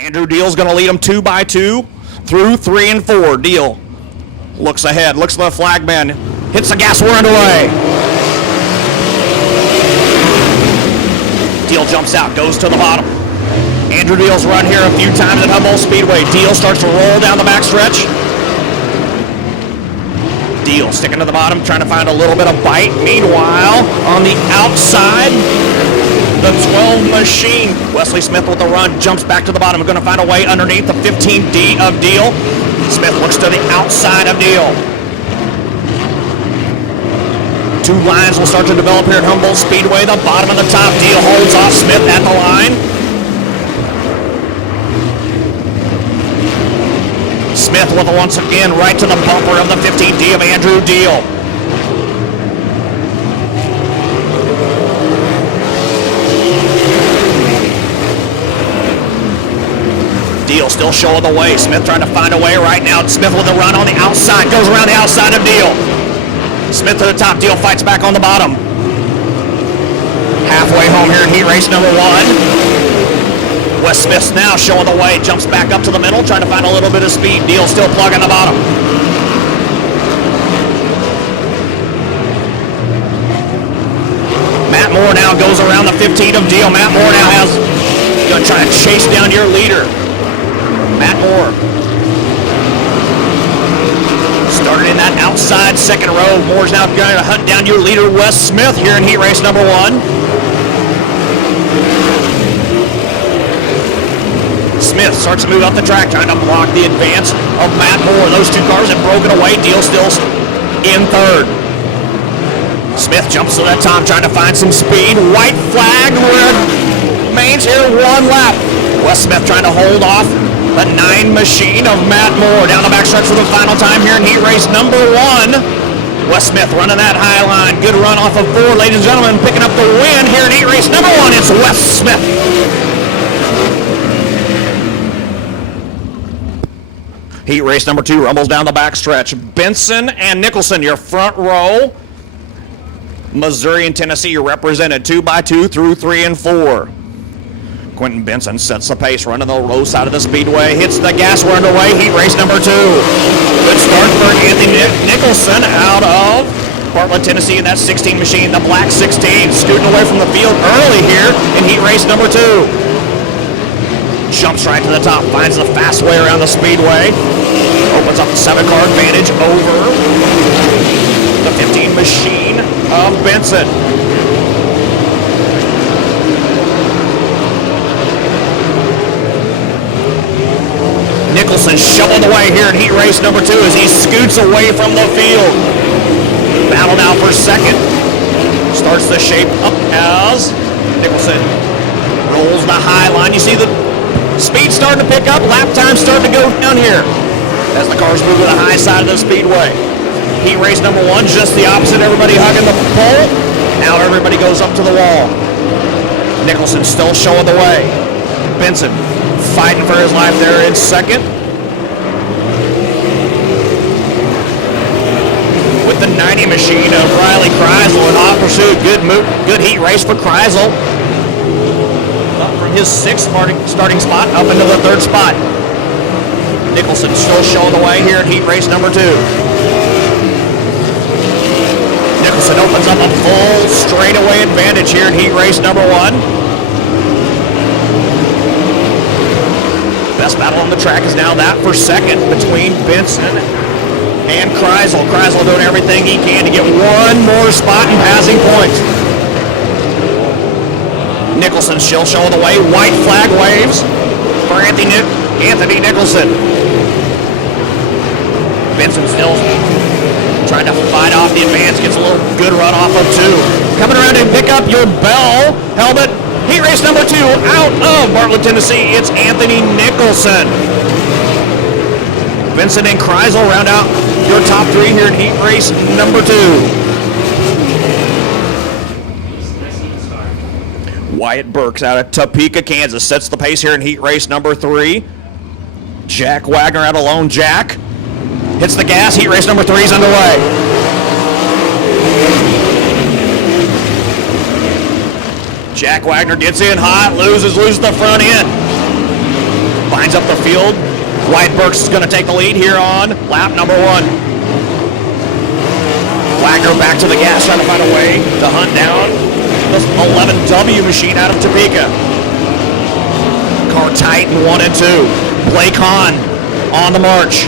Andrew Deal's going to lead them 2 by 2 through 3 and 4. Deal looks ahead, looks at the flagman, hits the gas, we're underway. Deal jumps out, goes to the bottom. Andrew Deal's run here a few times at Humboldt Speedway. Deal starts to roll down the backstretch. Deal sticking to the bottom, trying to find a little bit of bite. Meanwhile, on the outside, the 12 machine. Wesley Smith with the run, jumps back to the bottom. Going to find a way underneath the 15D of Deal. Smith looks to the outside of Deal. Two lines will start to develop here at Humboldt Speedway. The bottom and the top. Deal holds off Smith at the line. Smith with it once again right to the bumper of the 15D of Andrew Deal. Deal still showing the way. Smith trying to find a way right now. Smith with a run on the outside. Goes around the outside of Deal. Smith to the top. Deal fights back on the bottom. Halfway home here in heat race number 1. Wes Smith's now showing the way. Jumps back up to the middle. Trying to find a little bit of speed. Deal still plugging the bottom. Matt Moore now goes around the 15 of Deal. Matt Moore now has going to try to chase down your leader. Matt Moore started in that outside second row. Moore's now going to hunt down your leader, Wes Smith, here in heat race number 1. Smith starts to move up the track, trying to block the advance of Matt Moore. Those two cars have broken away. Deal still in third. Smith jumps to that top, trying to find some speed. White flag remains here 1 lap. Wes Smith trying to hold off the 9 machine of Matt Moore. Down the backstretch for the final time here in heat race number 1. Wes Smith running that high line. Good run off of 4, ladies and gentlemen. Picking up the win here in heat race number 1. It's Wes Smith. Heat race number 2 rumbles down the backstretch. Benson and Nicholson, your front row. Missouri and Tennessee, you're represented 2 by 2 through 3 and 4. Quentin Benson sets the pace, running the low side of the speedway, hits the gas, we're underway, heat race number 2. Good start for Anthony Nicholson out of Bartlett, Tennessee, in that 16 machine, the black 16, scooting away from the field early here in heat race number 2. Jumps right to the top, finds the fast way around the speedway, opens up the 7-car advantage over the 15 machine of Benson. Nicholson shoveling the way here in heat race number 2 as he scoots away from the field. Battle now for second. Starts the shape up as Nicholson rolls the high line. You see the speed starting to pick up. Lap time starting to go down here as the cars move to the high side of the speedway. Heat race number 1, just the opposite. Everybody hugging the pole. Now everybody goes up to the wall. Nicholson still showing the way. Benson fighting for his life there in second. With the 90 machine of Riley Kreisel in hot pursuit. Good heat race for Kreisel. Up from his 6th starting spot up into the 3rd spot. Nicholson still showing the way here in heat race number 2. Nicholson opens up a full straightaway advantage here in heat race number 1. Best battle on the track is now that for second between Benson and Kreisel. Kreisel doing everything he can to get one more spot in passing points. Nicholson still showing the way. White flag waves for Anthony Nicholson. Benson still trying to fight off the advance. Gets a little good run off of 2. Coming around to pick up your bell helmet. Heat race number 2 out of Bartlett, Tennessee. It's Anthony Nicholson. Benson and Kreisel round out your top 3 here in heat race number 2. Wyatt Burks out of Topeka, Kansas sets the pace here in heat race number 3. Jack Wagner out of Lone Jack hits the gas. Heat race number 3 is underway. Jack Wagner gets in hot, loses the front end. lines up the field. Wyatt Burks is going to take the lead here on lap number 1. Wagner back to the gas, trying to find a way to hunt down this 11W machine out of Topeka. Car tight in 1 and 2. Blake Hahn on the march.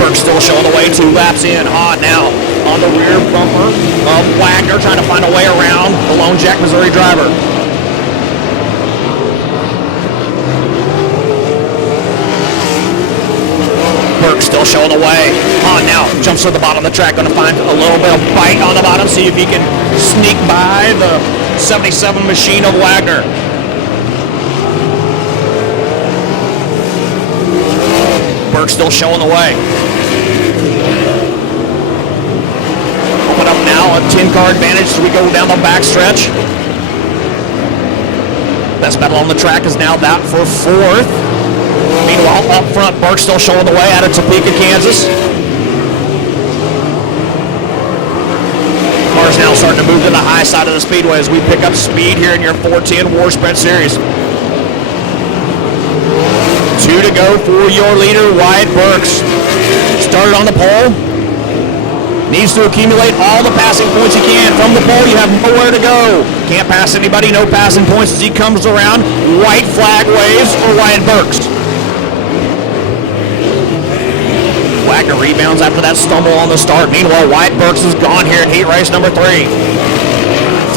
Burke still showing the way, 2 laps in. Hahn now on the rear bumper of Wagner, trying to find a way around the Lone Jack, Missouri driver. Burke still showing the way. Hahn now jumps to the bottom of the track, going to find a little bit of bite on the bottom, see if he can sneak by the 77 machine of Wagner. Burke still showing the way. Open up now, a 10-car advantage as we go down the back stretch. Best battle on the track is now that for 4th. Meanwhile, up front, Burke still showing the way out of Topeka, Kansas. Cars now starting to move to the high side of the speedway as we pick up speed here in your 410 War Sprint Series. 2 to go for your leader, Wyatt Burks. Started on the pole. Needs to accumulate all the passing points he can. From the pole, you have nowhere to go. Can't pass anybody, no passing points as he comes around. White flag waves for Wyatt Burks. Wagner rebounds after that stumble on the start. Meanwhile, Wyatt Burks is gone here in heat race number 3.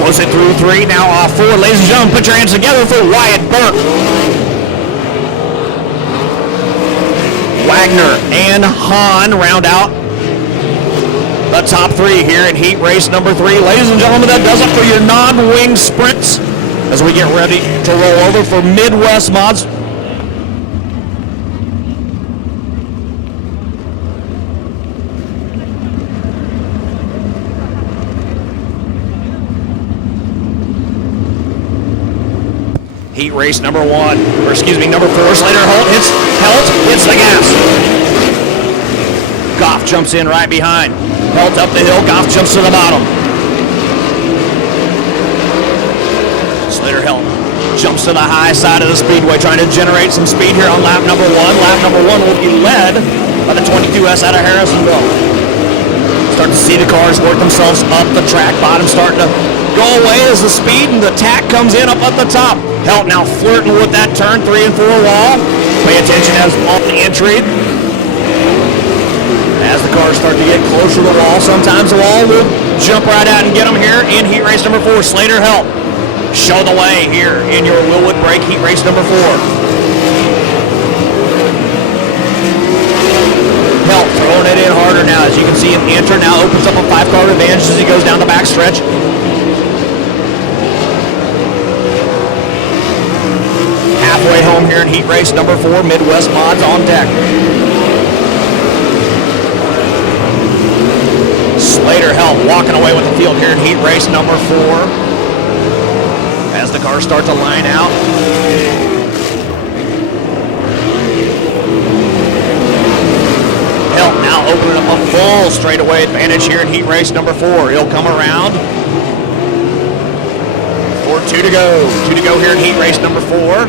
Floats it through 3, now off 4. Ladies and gentlemen, put your hands together for Wyatt Burks. Wagner and Hahn round out the top 3 here in heat race number 3. Ladies and gentlemen, that does it for your non-wing sprints as we get ready to roll over for Midwest Mods. Heat race number 4. Slater Helt hits the gas. Goff jumps in right behind. Helt up the hill, Goff jumps to the bottom. Slater Helt jumps to the high side of the speedway, trying to generate some speed here on lap number 1. Lap number 1 will be led by the 22S out of Harrisonville. Start to see the cars work themselves up the track. Bottom starting to go away as the speed and the tack comes in up at the top. Helt now flirting with that turn 3 and 4 wall. Pay attention as on the entry. As the cars start to get closer to the wall, sometimes the wall will jump right out and get them here in heat race number 4. Slater Helt show the way here in your Willwood Break heat race number 4. Helt throwing it in harder now. As you can see him enter, now opens up a 5-car advantage as he goes down the back stretch. Halfway home here in heat race number 4, Midwest Mods on deck. Slater Helt walking away with the field here in heat race number 4. As the cars start to line out. Helt now opening up a full straightaway advantage here in heat race number 4. He'll come around. 2 to go. 2 to go here in heat race number 4.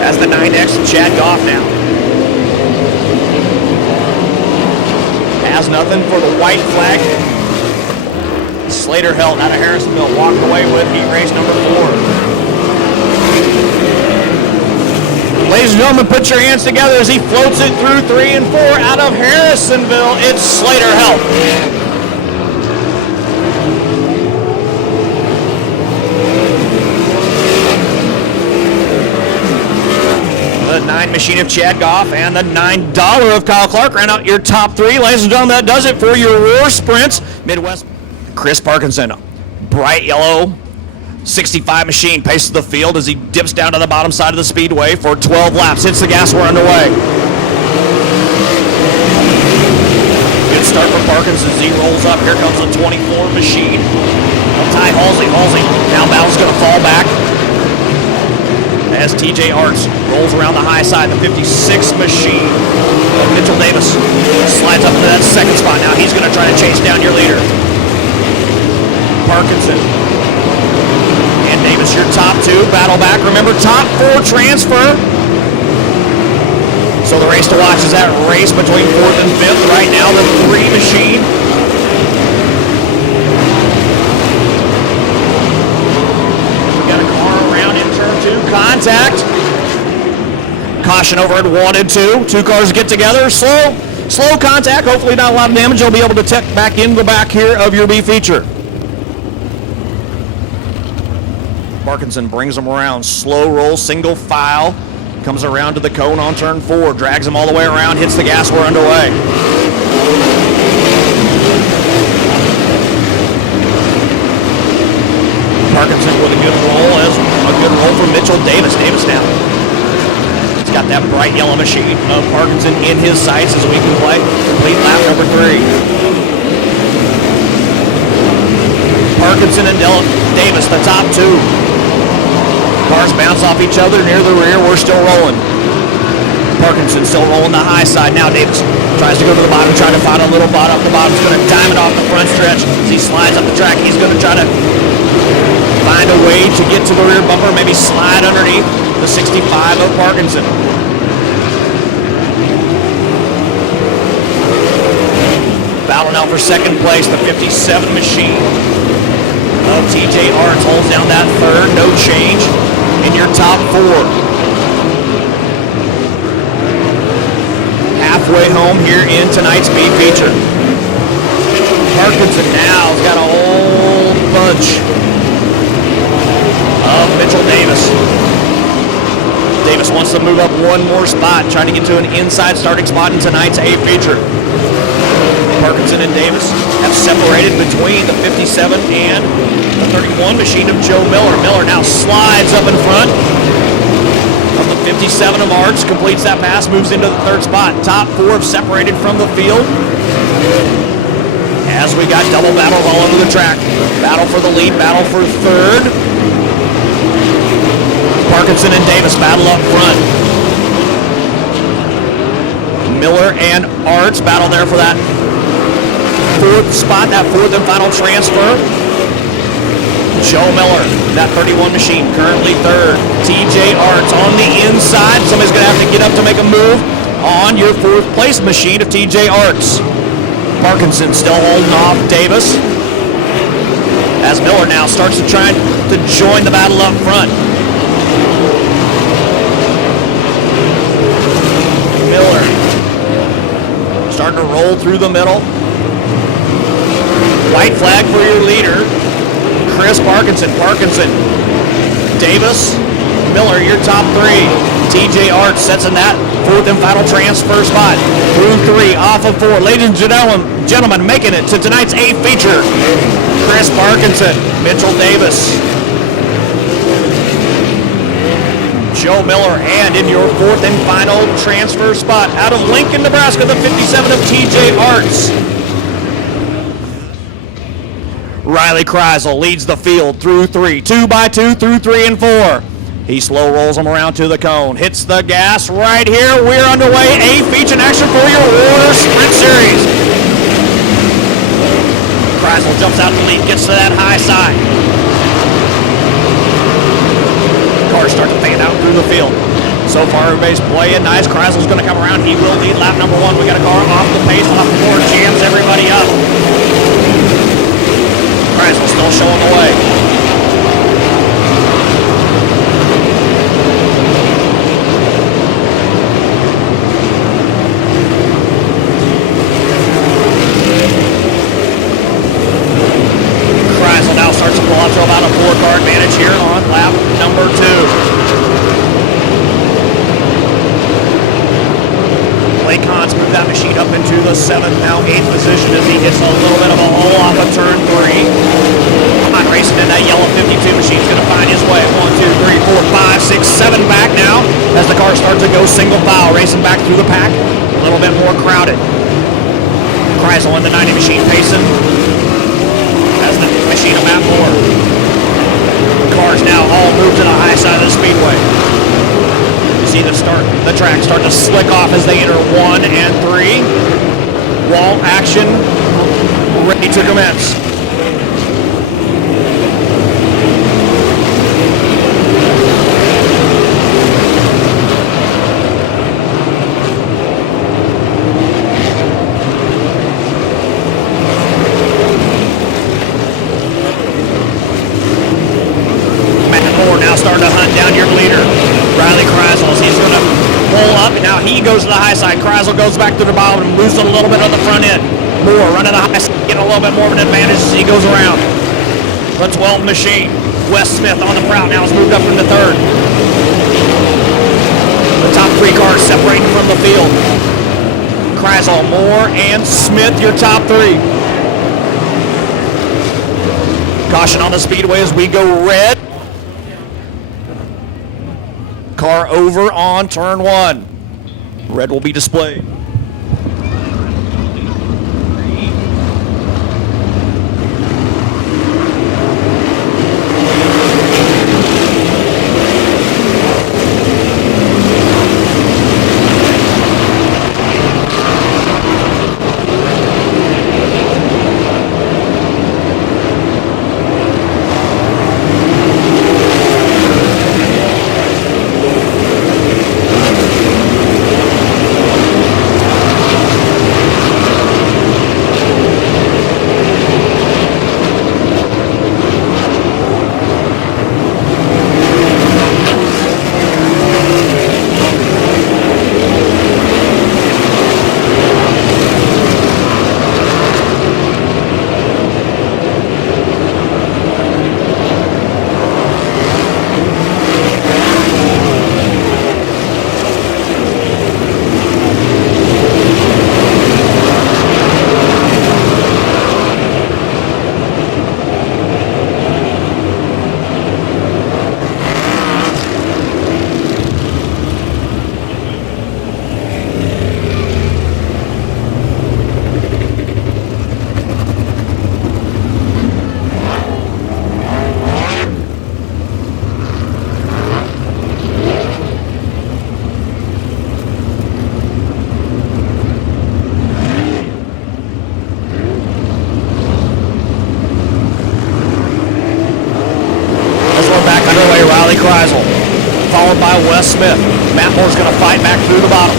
As the 9X and Chad Goff now. Has nothing for the white flag. Slater Helt out of Harrisonville walked away with heat race number 4. Ladies and gentlemen, put your hands together as he floats it through 3 and 4 out of Harrisonville. It's Slater Helt. The 9 machine of Chad Goff and the $9 of Kyle Clark round out your top 3. Ladies and gentlemen, that does it for your War Sprints. Midwest. Chris Parkinson, bright yellow 65 machine paces the field as he dips down to the bottom side of the speedway for 12 laps. Hits the gas, we're underway. Good start for Parkinson as he rolls up. Here comes the 24 machine. Ty Halsey now battle's going to fall back as TJ Arts rolls around the high side. The 56 machine of Mitchell Davis slides up to that second spot. Now he's going to try to chase down your leader. Parkinson and Davis, your top two. Battle back. Remember, top four transfer. So the race to watch is that race between fourth and fifth. Right now, the 3 machine. Contact. Caution over at 1 and 2. 2 cars get together. Slow contact. Hopefully not a lot of damage. You'll be able to tuck back into the back here of your B feature. Parkinson brings them around. Slow roll, single file. Comes around to the cone on turn 4. Drags them all the way around. Hits the gas. We're underway. Parkinson with a good roll, as a good roll for Mitchell Davis. Davis now. He's got that bright yellow machine of Parkinson in his sights as we can play. Complete lap number 3. Parkinson and Davis, the top 2. Cars bounce off each other near the rear. We're still rolling. Parkinson still rolling the high side. Now Davis tries to go to the bottom, trying to find a little bottom. The bottom's going to dime it off the front stretch. As he slides up the track, he's going to try to find a way to get to the rear bumper, maybe slide underneath the 65 of Parkinson. Battle now for second place, the 57 machine of TJ Arts holds down that third. No change in your top 4. Halfway home here in tonight's B feature. Parkinson now has got a whole bunch of Mitchell Davis. Davis wants to move up one more spot, trying to get to an inside starting spot in tonight's A feature. Parkinson and Davis have separated between the 57 and the 31 machine of Joe Miller. Miller now slides up in front of the 57 of Arts, completes that pass, moves into the third spot. Top 4 have separated from the field as we got double battles all over the track. Battle for the lead, battle for third. Parkinson and Davis battle up front. Miller and Arts battle there for that 4th spot, that 4th and final transfer. Joe Miller, that 31 machine, currently 3rd. TJ Arts on the inside. Somebody's going to have to get up to make a move on your 4th place machine of TJ Arts. Parkinson still holding off Davis, as Miller now starts to try to join the battle up front. Miller starting to roll through the middle. White flag for your leader, Chris Parkinson. Davis, Miller, your top 3. TJ Arts sets in that 4th and final transfer spot. Through 3, off of 4. Ladies and gentlemen, making it to tonight's A feature, Chris Parkinson, Mitchell Davis, Joe Miller, and in your 4th and final transfer spot, out of Lincoln, Nebraska, the 57 of TJ Arts, Riley Kreisel leads the field through 3, 2 by 2 through 3 and 4. He slow rolls them around to the cone, hits the gas right here. We're underway. A feature in action for your Warner Sprint Series. Kreisel jumps out the lead, gets to that high side. Cars start to fan out through the field. So far, everybody's playing nice. Kreisel's going to come around. He will lead lap number 1. We got a car off the pace, off the board, jams everybody up. Kreisel still showing the way. Kreisel now starts to pull out to about a 4-car advantage here on lap number 2. Blake Hans moved that machine up into the 7th, now 8th position as he gets a little bit of a hole off of turn 3. Come on, racing in that yellow 52 machine's going to find his way. 1, 2, 3, 4, 5, 6, 7 back now as the car starts to go single file, racing back through the pack. A little bit more crowded. Kreisel in the 90 machine pacing as the machine of map 4. Cars now all moved to the high side of the speedway. to slick off as they enter 1 and 3. Wall action ready to commence. Starting to hunt down your leader, Riley Kreisel. He's going to pull up. Now he goes to the high side. Kreisel goes back to the bottom and moves a little bit on the front end. Moore running the high side, getting a little bit more of an advantage as he goes around. The 12 machine. Wes Smith on the prowl. Now has moved up into third. The top 3 cars separating from the field. Kreisel, Moore, and Smith, your top 3. Caution on the Speedway as we go red. Car over on turn 1. Red will be displayed. Kreisel, followed by Wes Smith. Matt Moore's going to fight back through the bottom.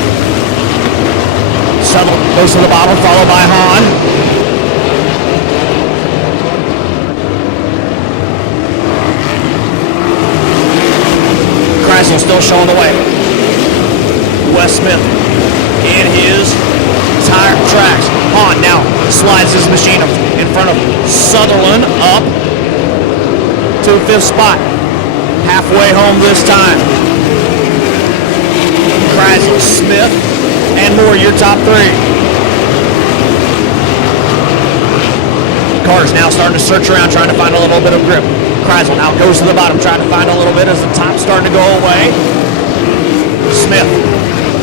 Sutherland goes to the bottom, followed by Hahn. Kreisel still showing the way. Wes Smith in his tire tracks. Hahn now slides his machine in front of Sutherland up to 5th spot. Halfway home this time. Kreisel, Smith, and Moore, your top 3. Cars now starting to search around, trying to find a little bit of grip. Kreisel now goes to the bottom, trying to find a little bit as the top's starting to go away. Smith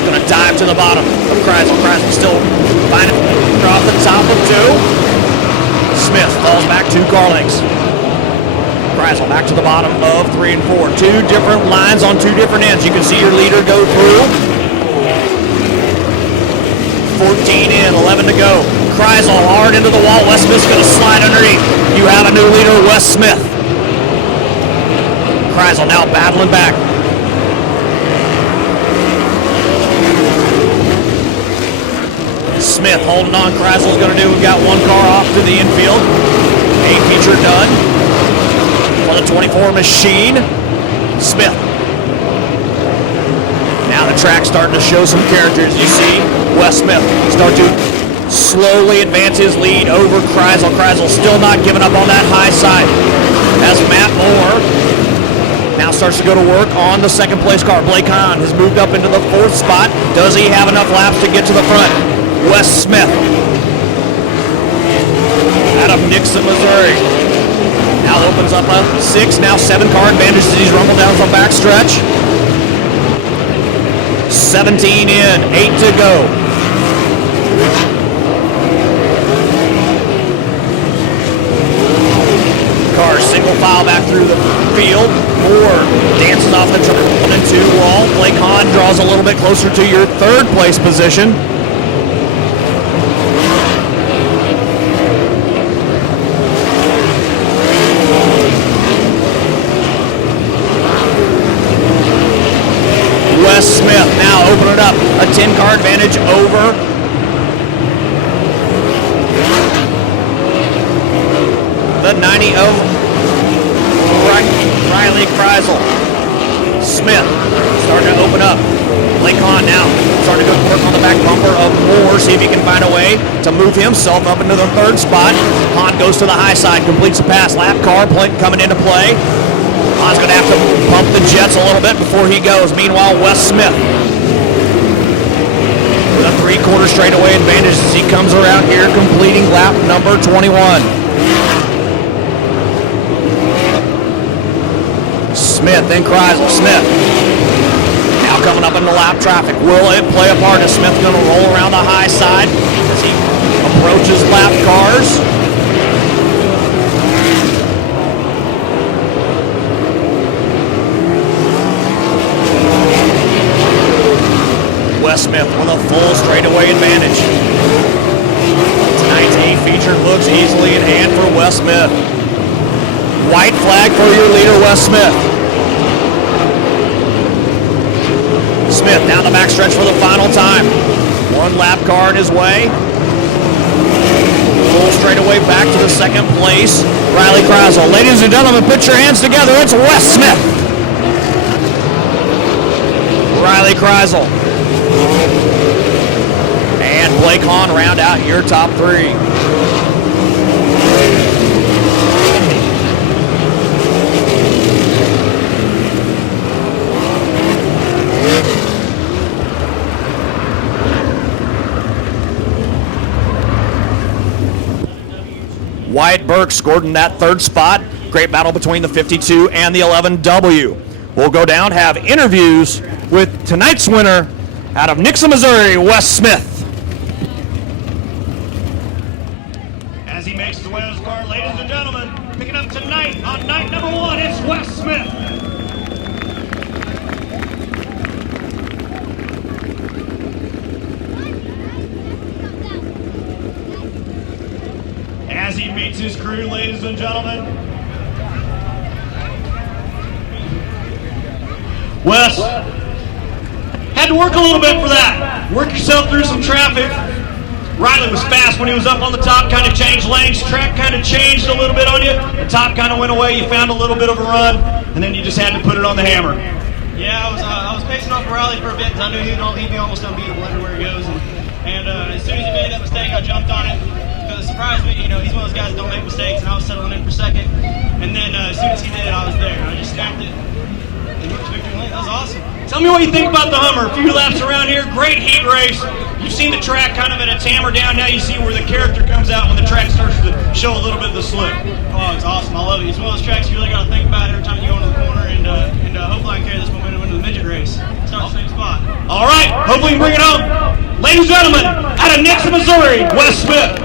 going to dive to the bottom of Kreisel. Kreisel still finding off the top of 2. Smith falls back 2 car lengths. Kreisel back to the bottom of 3 and 4. 2 different lines on 2 different ends. You can see your leader go through. 14 in, 11 to go. Kreisel hard into the wall. Wes Smith's going to slide underneath. You have a new leader, Wes Smith. Kreisel now battling back. Smith holding on. Kreisel's going to do. We've got 1 car off to the infield. A feature done. For the 24 machine, Smith. Now the track's starting to show some characters. You see Wes Smith start to slowly advance his lead over Kreisel. Kreisel still not giving up on that high side. As Matt Moore now starts to go to work on the 2nd place car. Blake Hahn has moved up into the 4th spot. Does he have enough laps to get to the front? Wes Smith out of Nixon, Missouri. Now opens up a 6, now 7 car advantage as he's rumbled down the back stretch. 17 in, 8 to go. Car single file back through the field. Moore dances off the turn 1 and 2 wall. Blake Hahn draws a little bit closer to your third place position. Wes Smith now opening up a 10-car advantage over the 90 of Riley Kreisel. Smith starting to open up. Blake Hahn now starting to work on the back bumper of Moore, see if he can find a way to move himself up into the third spot. Hahn goes to the high side, completes the pass. Lap car coming into play. Hahn's going to have to pump the jets a little bit before he goes. Meanwhile, Wes Smith with a 3/4 straightaway advantage as he comes around here, completing lap number 21. Smith, then Kreisel. Smith now coming up into lap traffic. Will it play a part? Is Smith going to roll around the high side as he approaches lap cars? Wes Smith with a full straightaway advantage. Tonight's A feature looks easily in hand for Wes Smith. White flag for your leader, Wes Smith. Smith down the backstretch for the final time. One lap car in his way. Full straightaway back to the second place, Riley Kreisel. Ladies and gentlemen, put your hands together. It's Wes Smith. Riley Kreisel. And Blake Hahn round out your top three. Wyatt Burke scored in that third spot. Great battle between the 52 and the 11W. We'll go down, have interviews with tonight's winner out of Nixa, Missouri, Wes Smith. As he makes his way to his car, ladies and gentlemen, picking up tonight on night number 1, it's Wes Smith. As he meets his crew, ladies and gentlemen. Wes, had to work a little bit for that. Work yourself through some traffic. Riley was fast when he was up on the top, kind of changed lanes. Track kind of changed a little bit on you. The top kind of went away. You found a little bit of a run, and then you just had to put it on the hammer. Yeah, I was pacing off Riley for a bit because I knew he'd be almost unbeatable everywhere he goes. And as soon as he made that mistake, I jumped on it because it surprised me. You know, he's one of those guys that don't make mistakes, and I was settling in for second. And then as soon as he did, I was there. I just snapped it. And he was victory lane. That was awesome. Tell me what you think about the Hummer. A few laps around here, great heat race. You've seen the track kind of at its hammer down. Now you see where the character comes out when the track starts to show a little bit of the slip. Oh, it's awesome. I love it. It's one of those tracks you really got to think about every time you go into the corner, and hopefully I can carry this momentum into the midget race. Start the same spot. All right, hopefully you can bring it home. Ladies and gentlemen, out of Nixa, Missouri, Wes Smith.